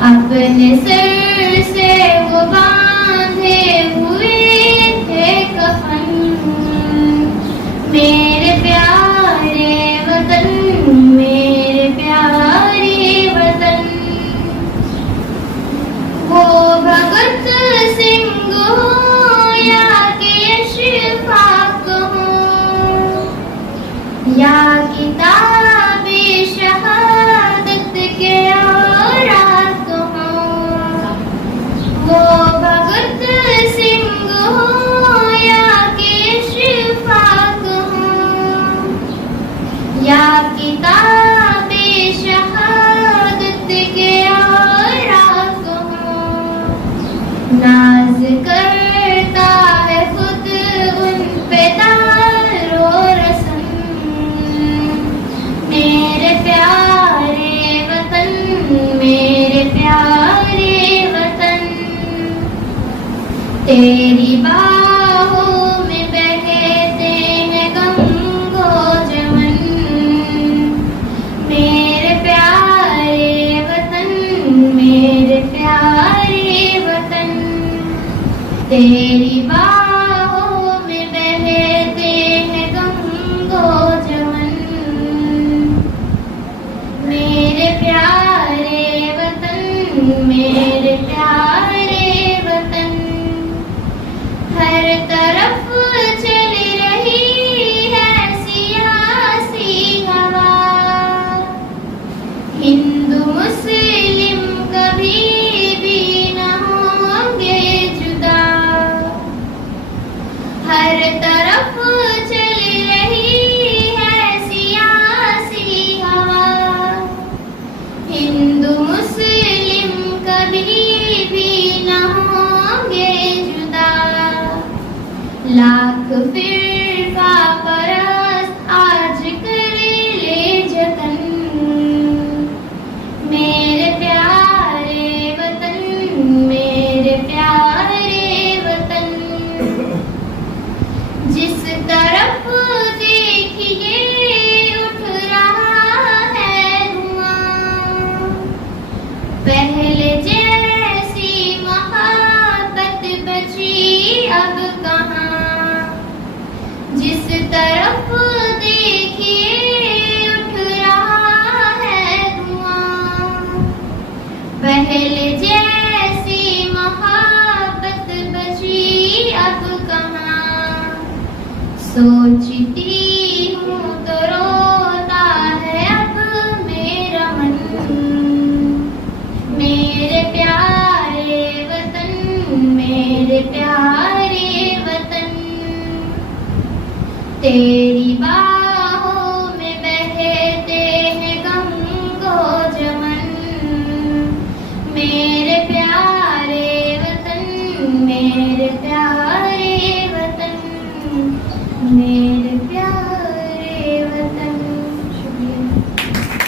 अपने सर से वो बांधे हुए थे कफन। मेरे प्यारे वतन, मेरे प्यारे वतन। वो भगत सिंह हो या के अशफाक हो, या किताबे शहादत के औरात हो। वो भगत सिंह हो या के अशफाक हो, या किताबे शहादत के औरात हो। नाज करता है खुद उन पे दारो रसम। मेरे प्यारे वतन, मेरे प्यारे वतन। तेरी बाहों में बहते हैं गंगो जमन। मेरे प्यारे वतन, मेरे प्यारे वतन। तेरी बाहों में बहते हैं गंगो जमन। मेरे प्यारे वतन, मेरे प्यारे वतन। हर तरफ चल रही है सियासी हवा। हिंदू मुस्लिम कभी भी न होंगे जुदा। हर तरफ चल रही है सियासी हवा। हिंदू मुस्लिम कभी भी न होंगे जुदा। लाख फिरका परस्त आज कर ले जतन। मेरे प्यारे वतन, मेरे प्यारे वतन। जिस तरफ देखिए उठ रहा है धुआं। पहले जैसी मोहब्बत बची अब कहाँ। जिस तरफ देखिए उठ रहा है धुआं। पहले जैसी मोहब्बत बची अब कहाँ। सोचती हूँ तो रोता है अब मेरा मन। मेरे प्यारे वतन, मेरे प्यारे वतन। तेरे